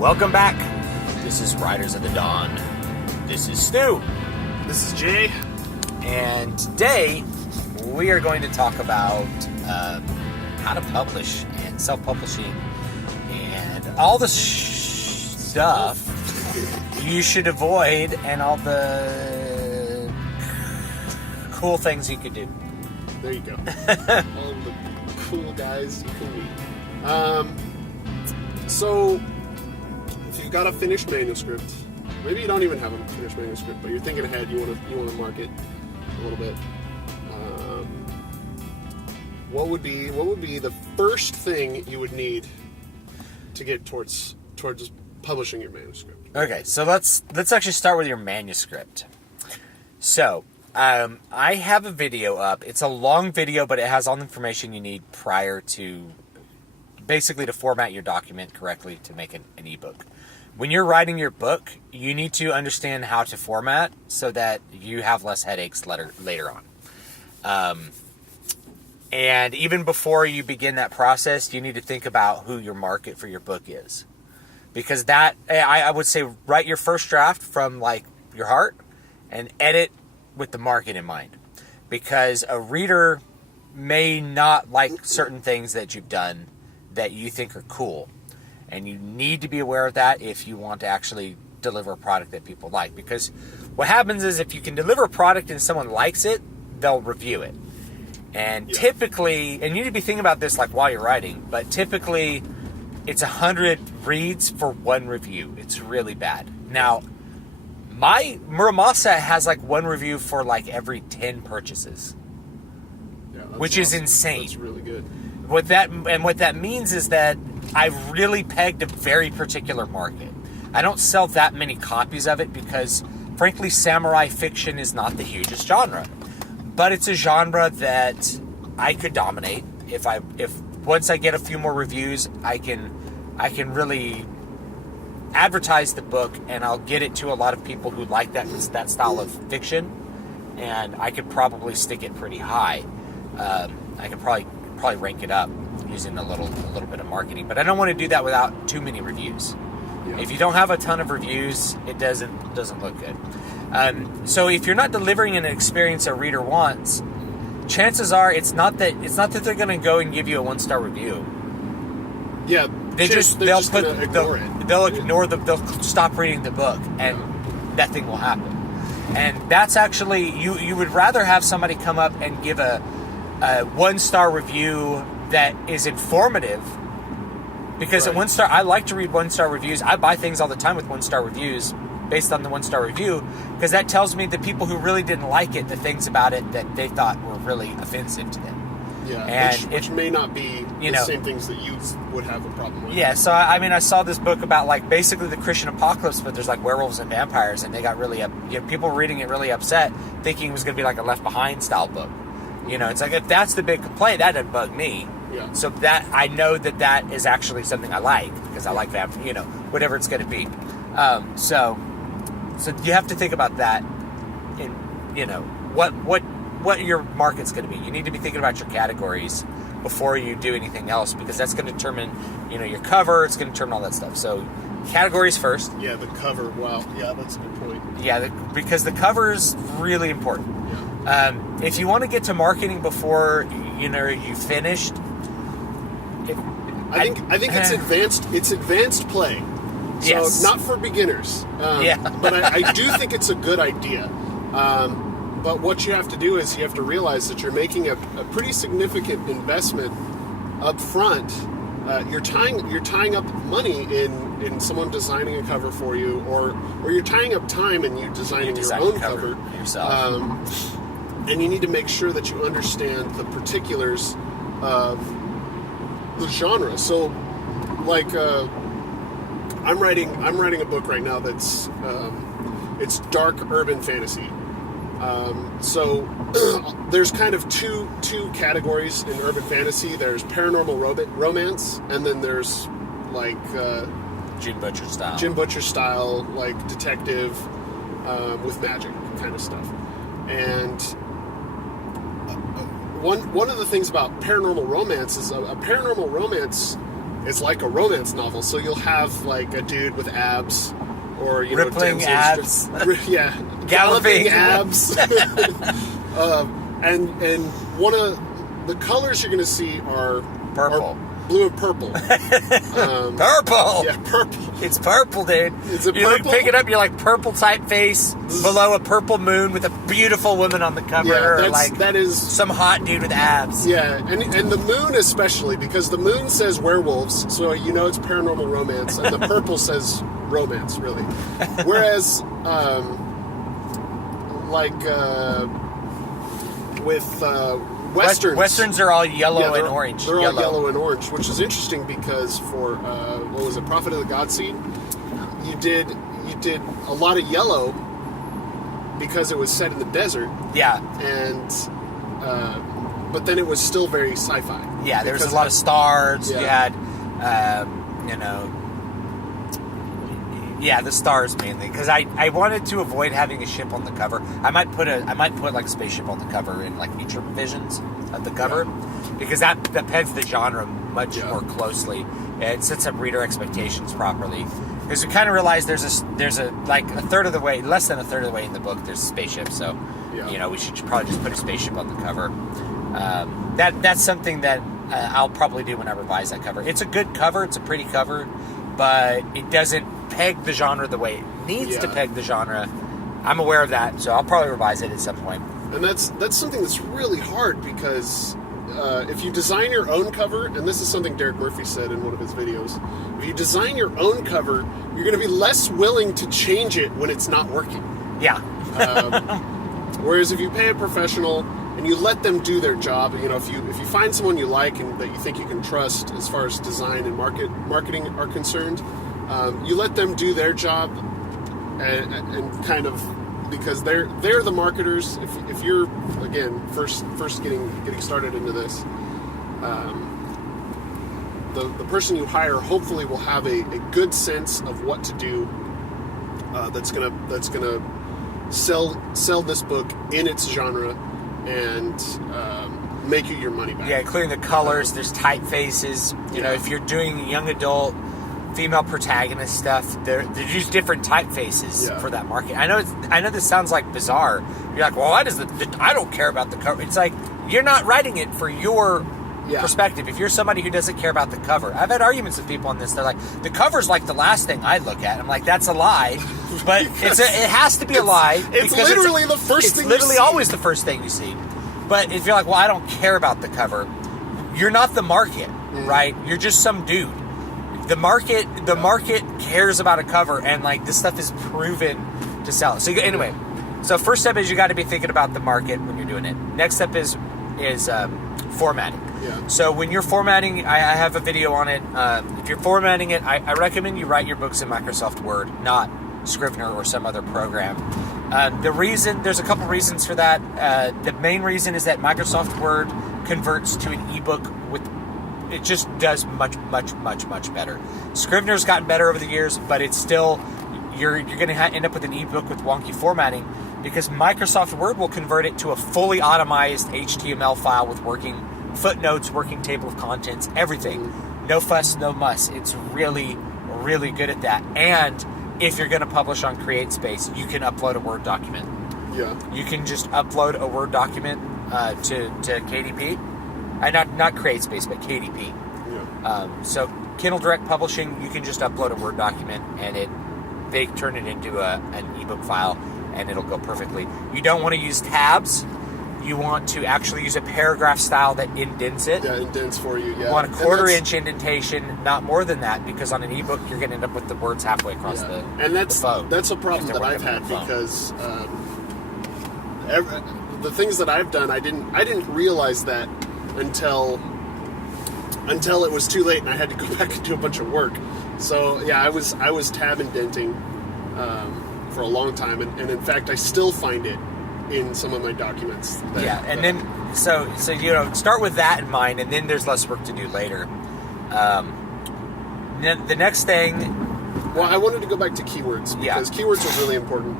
Welcome back. This is Riders of the Dawn. This is Stu. This is Jay. And today we are going to talk about how to publish and self-publishing and all the stuff you should avoid and all the cool things you could do. There you go. All the cool guys you can meet. So, if you've got a finished manuscript, maybe you don't even have a finished manuscript, but you're thinking ahead. You want to market a little bit. What would be the first thing you would need to get towards publishing your manuscript? Okay, so let's actually start with your manuscript. So, I have a video up. It's a long video, but it has all the information you need prior to, basically to format your document correctly to make an ebook. When you're writing your book, you need to understand how to format so that you have less headaches later on. And even before you begin that process, you need to think about who your market for your book is. Because that, I would say, write your first draft from like your heart and edit with the market in mind. Because a reader may not like certain things that you've done that you think are cool. And you need to be aware of that if you want to actually deliver a product that people like. Because what happens is if you can deliver a product and someone likes it, they'll review it. And typically, and you need to be thinking about this like while you're writing, but typically it's 100 reads for one review. It's really bad. Now, my Muramasa has like one review for like every 10 purchases, which is insane. That's really good. What that means is that I've really pegged a very particular market. I don't sell that many copies of it because, frankly, samurai fiction is not the hugest genre. But it's a genre that I could dominate if once I get a few more reviews, I can really advertise the book and I'll get it to a lot of people who like that style of fiction, and I could probably stick it pretty high. I could probably rank it up using a little bit of marketing, but I don't want to do that without too many reviews. Yeah. If you don't have a ton of reviews, it doesn't look good. So if you're not delivering an experience a reader wants, chances are it's not that they're going to go and give you a 1-star review. Yeah, they'll stop reading the book and nothing will happen. And that's actually you would rather have somebody come up and give a 1-star review that is informative. Because at 1-star, I like to read 1-star reviews. I buy things all the time with 1-star reviews based on the 1-star review, because that tells me the people who really didn't like it, the things about it that they thought were really offensive to them. Yeah, and which may not be the same things that you would have a problem with. Yeah, so I mean, I saw this book about like basically the Christian apocalypse, but there's like werewolves and vampires, and they got really people were reading it really upset, thinking it was going to be like a Left Behind style book. It's like if that's the big complaint, that doesn't bug me. Yeah. So that I know that is actually something I like because I like that, whatever it's going to be. So you have to think about that in, what your market's going to be. You need to be thinking about your categories before you do anything else, because that's going to determine, your cover. It's going to determine all that stuff. So categories first. Yeah, the cover. Wow. Yeah, that's a good point. Yeah, because the cover is really important. Yeah. If you want to get to marketing before you finished, I think it's advanced. It's advanced play. So yes. Not for beginners. But I do think it's a good idea. But what you have to do is you have to realize that you're making a pretty significant investment up front. You're tying up money in someone designing a cover for you, or you're tying up time in you designing your own cover yourself. And you need to make sure that you understand the particulars of the genre. So, like, I'm writing a book right now that's it's dark urban fantasy. So there's kind of two categories in urban fantasy. There's paranormal romance, and then there's like Jim Butcher style, like detective with magic kind of stuff. And one of the things about paranormal romance is a paranormal romance it's like a romance novel. So you'll have like a dude with abs, or rippling abs, yeah, galloping abs, and one of the colors you're going to see are purple. Blue and purple. Purple. Yeah, purple. It's purple, dude. Is it you purple? Pick it up. You're like purple typeface below a purple moon with a beautiful woman on the cover, Yeah, or like that is some hot dude with abs. Yeah, and the moon especially, because the moon says werewolves, so it's paranormal romance, and the purple says romance, really. Whereas, with Westerns are all yellow and orange. They're all yellow and orange, which is interesting because for what was it, Prophet of the God Seed, you did a lot of yellow because it was set in the desert. Yeah. And but then it was still very sci-fi. Yeah, there was a lot of stars. Yeah. You had the stars mainly, because I wanted to avoid having a ship on the cover. I might put like a spaceship on the cover in like future visions of the cover, because that pegs the genre much more closely. It sets up reader expectations properly. Because we kind of realize there's a like less than a third of the way in the book there's a spaceship, so we should probably just put a spaceship on the cover. That's something that I'll probably do when I revise that cover. It's a good cover, it's a pretty cover, but it doesn't peg the genre the way it needs to peg the genre. I'm aware of that, so I'll probably revise it at some point. And that's something that's really hard, because if you design your own cover, and this is something Derek Murphy said in one of his videos, if you design your own cover, you're going to be less willing to change it when it's not working. Yeah. Whereas if you pay a professional and you let them do their job, if you find someone you like and that you think you can trust as far as design and marketing are concerned, you let them do their job, and kind of, because they're the marketers. If you're again first getting started into this, the person you hire hopefully will have a good sense of what to do. That's gonna sell this book in its genre and make you your money back. Yeah, including the colors. There's typefaces. If you're doing young adult female protagonist stuff, they're just different typefaces for that market. I know this sounds like bizarre. You're like, well, I don't care about the cover. It's like, you're not writing it for your perspective. If you're somebody who doesn't care about the cover, I've had arguments with people on this. They're like, the cover's like the last thing I look at. I'm like, that's a lie, but it has to be a lie. It's literally the first thing. It's literally always the first thing you see. But if you're like, well, I don't care about the cover, you're not the market, right? You're just some dude. The market cares about a cover, and like this stuff is proven to sell. So anyway, first step is you got to be thinking about the market when you're doing it. Next step is formatting. Yeah. So when you're formatting, I have a video on it. If you're formatting it, I recommend you write your books in Microsoft Word, not Scrivener or some other program. There's a couple reasons for that. The main reason is that Microsoft Word converts to an ebook it just does much, much, much, much better. Scrivener's gotten better over the years, but it's still, you're going to end up with an ebook with wonky formatting, because Microsoft Word will convert it to a fully automized HTML file with working footnotes, working table of contents, everything. No fuss, no muss. It's really, really good at that. And if you're going to publish on CreateSpace, you can upload a Word document. Yeah. You can just upload a Word document to KDP. Not CreateSpace, but KDP. Yeah. So Kindle Direct Publishing, you can just upload a Word document, and they turn it into an ebook file, and it'll go perfectly. You don't want to use tabs. You want to actually use a paragraph style that indents it. Yeah, indents for you. Yeah. You want a quarter-inch indentation, not more than that, because on an ebook you're going to end up with the words halfway across the phone. That's a problem that I've had, because the things that I've done, I didn't realize that until it was too late and I had to go back and do a bunch of work. So yeah, I was tab indenting for a long time, and in fact I still find it in some of my documents. Then start with that in mind, and then there's less work to do later. The next thing. Well, I wanted to go back to keywords, because keywords are really important.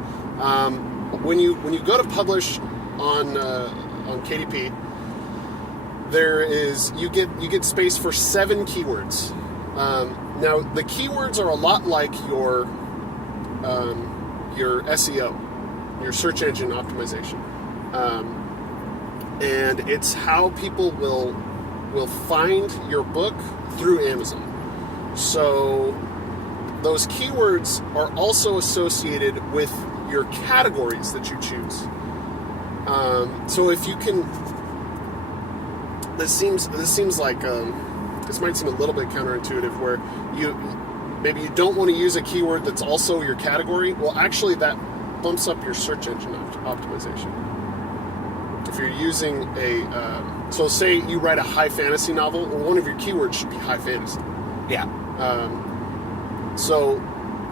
When you go to publish on KDP, you get space for 7 keywords. Now, the keywords are a lot like your SEO, your search engine optimization, and it's how people will find your book through Amazon. So those keywords are also associated with your categories that you choose. So if you can, this seems like this might seem a little bit counterintuitive, where maybe you don't want to use a keyword that's also your category. Well, actually, that bumps up your search engine optimization. If you're using so say you write a high fantasy novel, well, one of your keywords should be high fantasy. Yeah.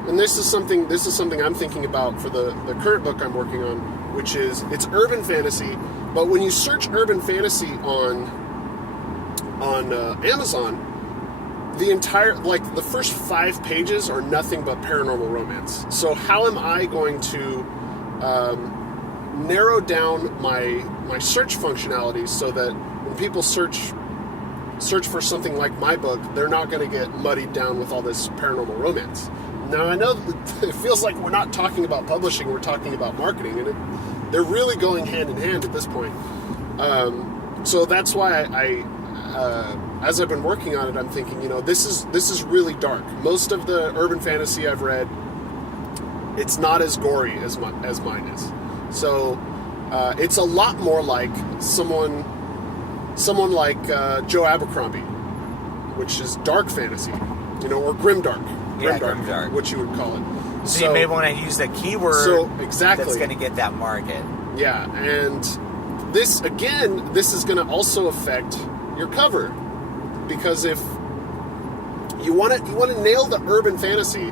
And this is something I'm thinking about for the current book I'm working on, which is, it's urban fantasy, but when you search urban fantasy on Amazon, the first 5 pages are nothing but paranormal romance. So how am I going to narrow down my search functionality so that when people search for something like my book, they're not going to get muddied down with all this paranormal romance? Now, I know it feels like we're not talking about publishing, we're talking about marketing, and they're really going hand in hand at this point. So that's why as I've been working on it, I'm thinking, this is really dark. Most of the urban fantasy I've read, it's not as gory as mine is. So it's a lot more like someone like Joe Abercrombie, which is dark fantasy, or grimdark. Grimdark, what you would call it. So you may want to use the keyword exactly that's going to get that market. Yeah, and this is going to also affect your cover, because if you want to nail the urban fantasy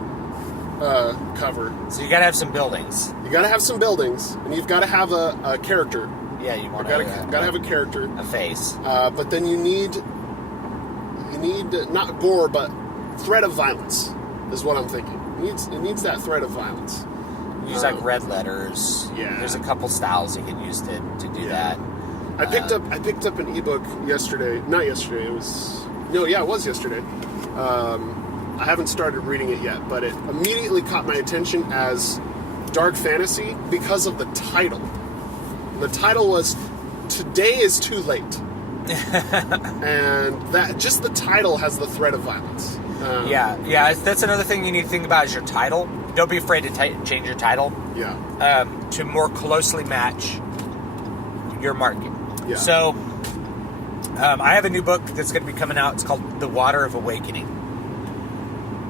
cover, so you got to have some buildings. You got to have some buildings, and you've got to have a character. Yeah, you want to have a character, a face. But then you need not gore, but threat of violence is what I'm thinking. It needs that threat of violence. Use like red letters. Yeah. There's a couple styles you can use to do that. I picked up an ebook yesterday. Not yesterday. It was yesterday. I haven't started reading it yet, but it immediately caught my attention as dark fantasy because of the title. The title was "Today is Too Late," and that just the title has the threat of violence. Yeah. That's another thing you need to think about is your title. Don't be afraid to change your title. Yeah. To more closely match your market. Yeah. So, I have a new book that's going to be coming out. It's called The Water of Awakening.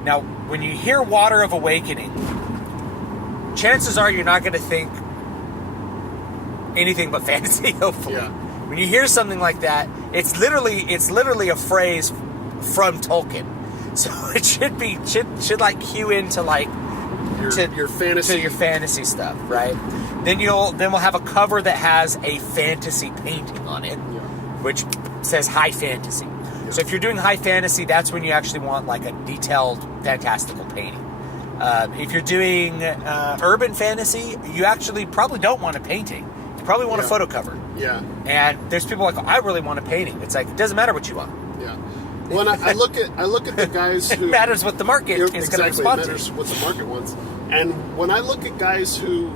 Now, when you hear Water of Awakening, chances are you're not going to think anything but fantasy, hopefully. Yeah. When you hear something like that, it's literally a phrase from Tolkien. So it should like cue into like your fantasy, to your fantasy stuff, right? Then we'll have a cover that has a fantasy painting on it, which says high fantasy. Yeah. So if you're doing high fantasy, that's when you actually want like a detailed, fantastical painting. If you're doing urban fantasy, you actually probably don't want a painting. You probably want a photo cover. Yeah. And there's people like, I really want a painting. It's like, it doesn't matter what you want. Yeah. When I look at the guys who... It matters what the market is going to respond to. It matters what the market wants. And when I look at guys who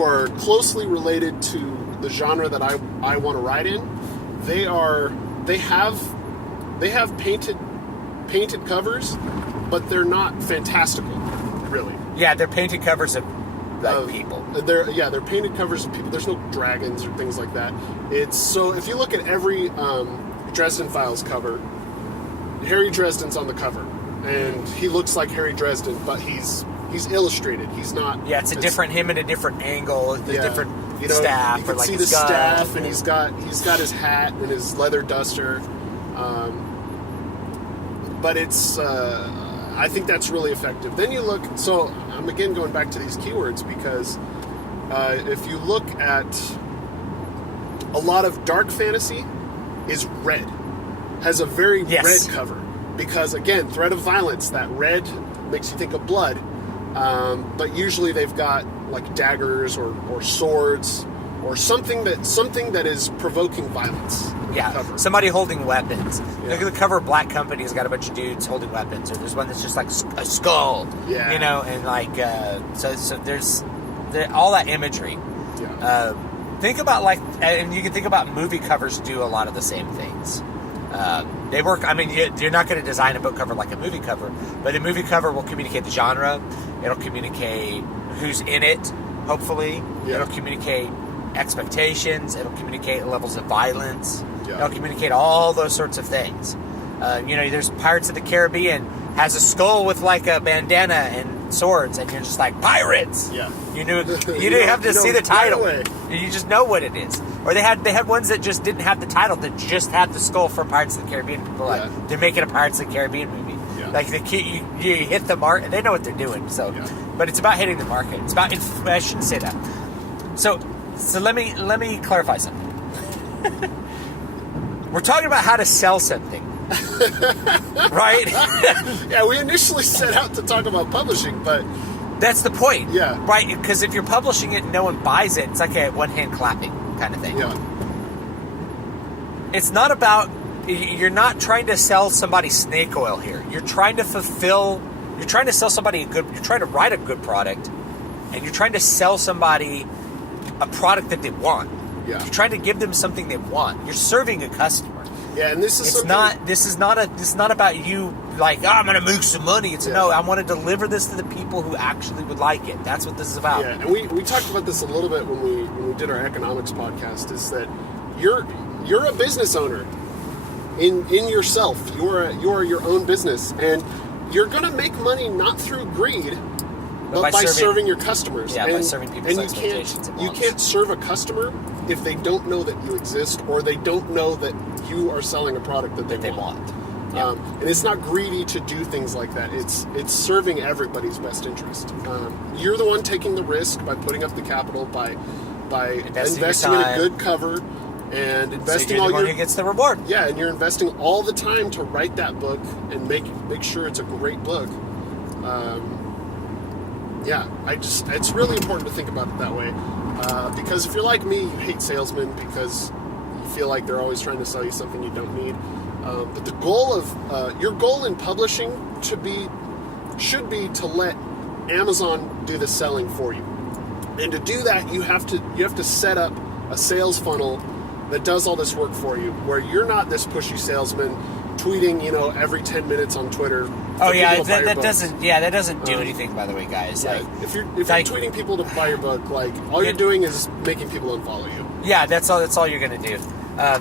are closely related to the genre that I want to write in, they have painted covers, but they're not fantastical, really. Yeah, they're painted covers of people. They're painted covers of people. There's no dragons or things like that. So if you look at every Dresden Files cover, Harry Dresden's on the cover, and he looks like Harry Dresden, but he's illustrated. He's not. Yeah, it's him at a different angle, the different staff. You can like see his the gun. staff, and he's got his hat and his leather duster. But it's I think that's really effective. Then you look. So I'm again going back to these keywords because if you look at a lot of dark fantasy, is red. Has a very red cover because, again, threat of violence. That red makes you think of blood, but usually they've got like daggers or swords or something that is provoking violence. cover. somebody holding weapons. Yeah. Look at the cover of Black Company. Has got a bunch of dudes holding weapons, or there's one that's just like a skull. Yeah. You know, and like so there's all that imagery. Yeah. Think about and you can think about movie covers do a lot of the same things. They work. I mean, you're not going to design a book cover like a movie cover, but a movie cover will communicate the genre. It'll communicate who's in it. Hopefully, it'll communicate expectations. It'll communicate levels of violence. Yeah. It'll communicate all those sorts of things. There's Pirates of the Caribbean has a skull with like a bandana and swords, and you're just like, pirates. Yeah. You didn't have to see the title. Right away. You just know what it is. Or they had ones that just didn't have the title, that just had the skull for Pirates of the Caribbean. People are like, they're making a Pirates of the Caribbean movie. Yeah. Like you hit the mark, and they know what they're doing. So, but it's about hitting the market. It's about. I shouldn't say that. So let me clarify something. We're talking about how to sell something, right? Yeah, we initially set out to talk about publishing, but that's the point. Yeah. Right. Because if you're publishing it and no one buys it, it's like a one-hand clapping kind of thing. Yeah. It's not about. You're not trying to sell somebody snake oil here. You're trying to fulfill. You're trying to sell somebody a good. You're trying to write a good product, and you're trying to sell somebody a product that they want. Yeah. You're trying to give them something they want. You're serving a customer. Yeah, and this is It's something... not. This is not about you. Like, oh, I'm going to make some money. It's no. I want to deliver this to the people who actually would like it. That's what this is about. Yeah, and we talked about this a little bit when we did our economics podcast. Is that you're a business owner in yourself. You are your own business, and you're going to make money not through greed, but by serving your customers. Yeah, by serving people's expectations. You can't serve a customer if they don't know that you exist, or they don't know that you are selling a product that they want. Yeah. And it's not greedy to do things like that. It's serving everybody's best interest. You're the one taking the risk by putting up the capital, by investing in a good cover, and investing so all you're the one who gets the reward. Yeah, and you're investing all the time to write that book and make sure it's a great book. It's really important to think about it that way. Because if you're like me, you hate salesmen because you feel like they're always trying to sell you something you don't need. But the goal of your goal in publishing should be to let Amazon do the selling for you. And to do that, you have to set up a sales funnel that does all this work for you, where you're not this pushy salesman tweeting, every 10 minutes on Twitter. Oh yeah, that doesn't do anything, by the way, guys. Yeah, Like, if you're tweeting people to buy your book, like all you're doing is making people unfollow you. Yeah, that's all you're gonna do.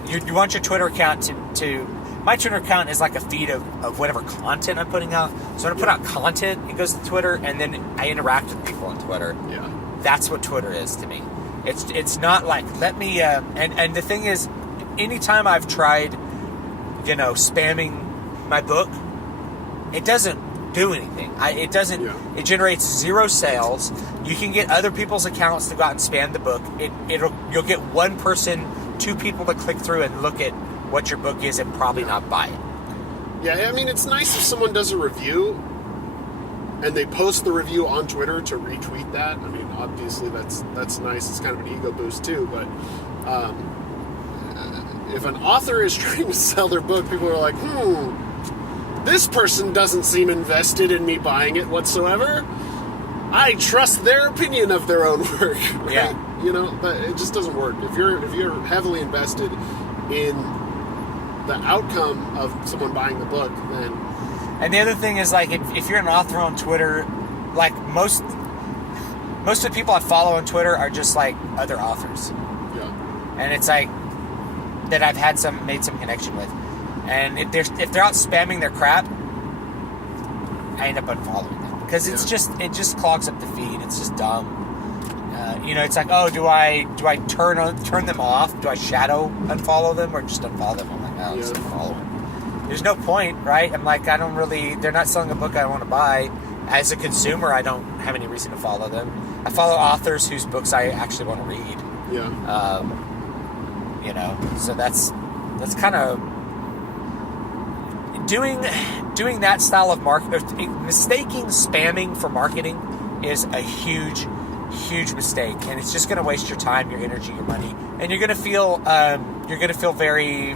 You want your Twitter account to my Twitter account is like a feed of whatever content I'm putting out. So when I put out content, it goes to Twitter, and then I interact with people on Twitter. Yeah, that's what Twitter is to me. It's not like let me and the thing is, anytime I've tried, spamming my book, it doesn't do anything. It doesn't. Yeah. It generates zero sales. You can get other people's accounts to go out and spam the book. You'll get one person, two people to click through and look at what your book is and probably not buy it. Yeah, I mean, it's nice if someone does a review and they post the review on Twitter to retweet that. I mean, obviously that's nice. It's kind of an ego boost too. But if an author is trying to sell their book, people are like, this person doesn't seem invested in me buying it whatsoever. I trust their opinion of their own work. Right? Yeah. But it just doesn't work. If you're heavily invested in the outcome of someone buying the book, then... And the other thing is, like, if you're an author on Twitter, like, most of the people I follow on Twitter are just, like, other authors. Yeah. And it's, like, that I've made some connection with. And if they're out spamming their crap, I end up unfollowing them. Because it just clogs up the feed. It's just dumb. It's like, oh, do I turn them off? Do I shadow unfollow them or just unfollow them? I'm like, just unfollow them. There's no point, right? I'm like, they're not selling a book I want to buy. As a consumer, I don't have any reason to follow them. I follow authors whose books I actually want to read. Yeah. So that's kind of doing that style of marketing. Mistaking spamming for marketing is a huge huge mistake, and it's just going to waste your time, your energy, your money, and you're going to feel very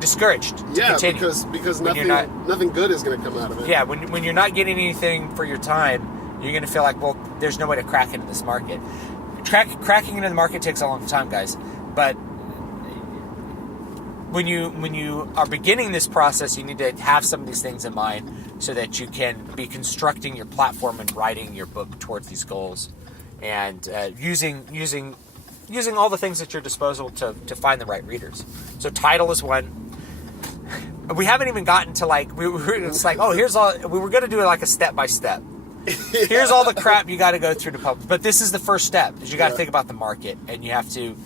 discouraged to continue. because nothing good is going to come out of it. Yeah, when you're not getting anything for your time, you're going to feel like, well, there's no way to crack into this market. Cracking into the market takes a long time, guys. But when you are beginning this process, you need to have some of these things in mind so that you can be constructing your platform and writing your book towards these goals, and using all the things at your disposal to find the right readers. So title is one. We haven't even gotten to it's like, oh, here's all, we were going to do it like a step by step. Here's all the crap you got to go through to publish. But this is the first step, is you got to think about the market, and you have to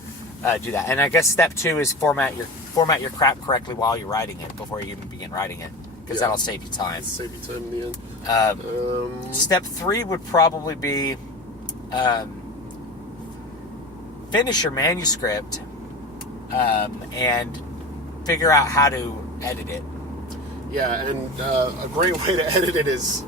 do that. And I guess step 2 is format your crap correctly while you're writing it before you even begin writing it, because that'll save you time. Save you time in the end. Step 3 would probably be finish your manuscript and figure out how to edit it. Yeah, and a great way to edit it is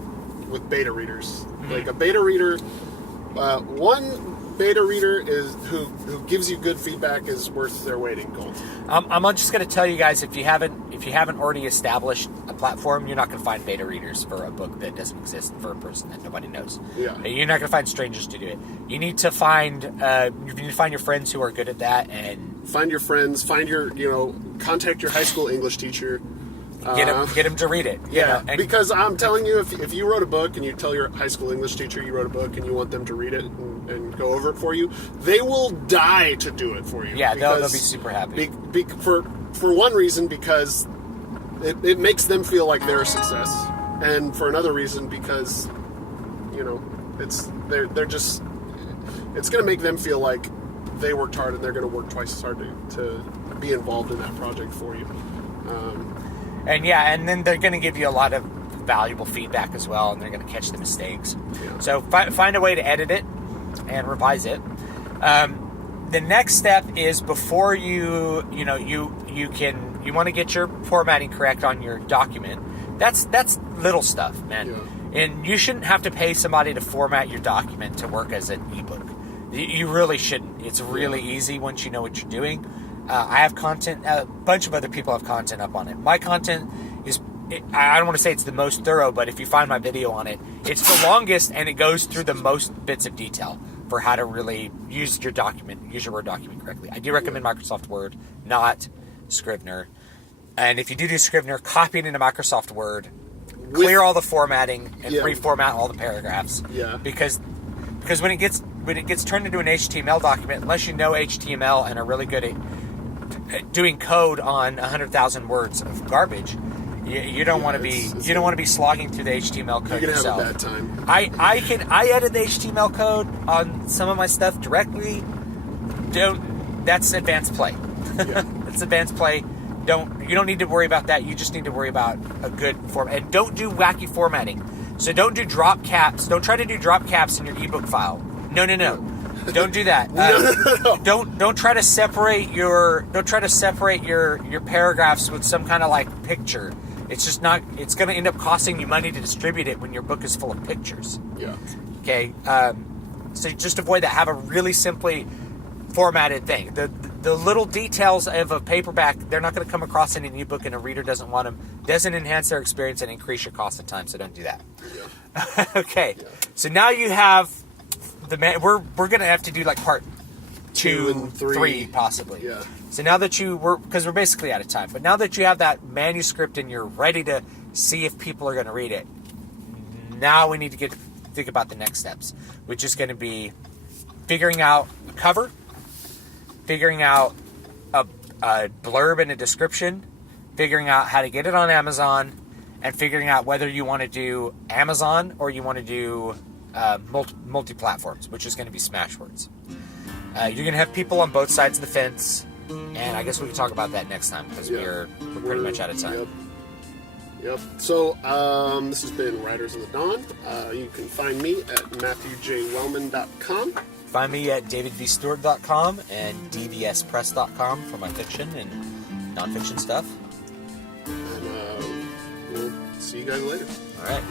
with beta readers. Like a beta reader, one beta reader is who gives you good feedback is worth their weight in gold. I'm just going to tell you guys, if you haven't already established a platform, you're not going to find beta readers for a book that doesn't exist, for a person that nobody knows. Yeah, you're not going to find strangers to do it. You need to find your friends who are good at that, and find your friends. Find your contact your high school English teacher. Get them to read it. Because I'm telling you, if you wrote a book and you tell your high school English teacher you wrote a book and you want them to read it and go over it for you, they will die to do it for you. Yeah, they'll be super happy. For one reason, because it makes them feel like they're a success, and for another reason, because it's going to make them feel like they worked hard, and they're going to work twice as hard to be involved in that project for you. And then they're going to give you a lot of valuable feedback as well, and they're going to catch the mistakes. Yeah. So find a way to edit it and revise it. The next step is, before you want to get your formatting correct on your document. That's little stuff, man. Yeah. And you shouldn't have to pay somebody to format your document to work as an ebook. You really shouldn't. It's really easy once you know what you're doing. I have content, a bunch of other people have content up on it. My content is, I don't want to say it's the most thorough, but if you find my video on it, it's the longest, and it goes through the most bits of detail for how to really use your Word document correctly. I do recommend Microsoft Word, not Scrivener. And if you do Scrivener, copy it into Microsoft Word, clear all the formatting, and reformat all the paragraphs. Yeah. Because when it gets turned into an HTML document, unless you know HTML and are really good at doing code on 100,000 words of garbage, you don't want to be slogging through the HTML code yourself. You're gonna have a bad time. I edit the HTML code on some of my stuff directly. That's advanced play. Yeah. That's advanced play. You don't need to worry about that. You just need to worry about a good form, and don't do wacky formatting. So don't do drop caps. Don't try to do drop caps in your ebook file. No. Don't do that. No. Don't try to separate your paragraphs with some kind of like picture. It's just not. It's going to end up costing you money to distribute it when your book is full of pictures. Yeah. Okay. So just avoid that. Have a really simply formatted thing. The little details of a paperback, they're not going to come across in an ebook, and a reader doesn't want them. Doesn't enhance their experience and increase your cost of time. So don't do that. Yeah. Okay. Yeah. So now you have we're going to have to do like part 2 and 3 possibly. Yeah. So now that because we're basically out of time, but now that you have that manuscript and you're ready to see if people are going to read it, now we need to think about the next steps, which is going to be figuring out a cover, figuring out a blurb and a description, figuring out how to get it on Amazon, and figuring out whether you want to do Amazon or you want to do multi-platforms, which is going to be Smashwords. You're going to have people on both sides of the fence, and I guess we can talk about that next time, because we're pretty much out of time. Yep. So this has been Riders in the Dawn. You can find me at MatthewJWellman.com. Find me at DavidVStewart.com and DVSPress.com for my fiction and nonfiction stuff. And we'll see you guys later. All right.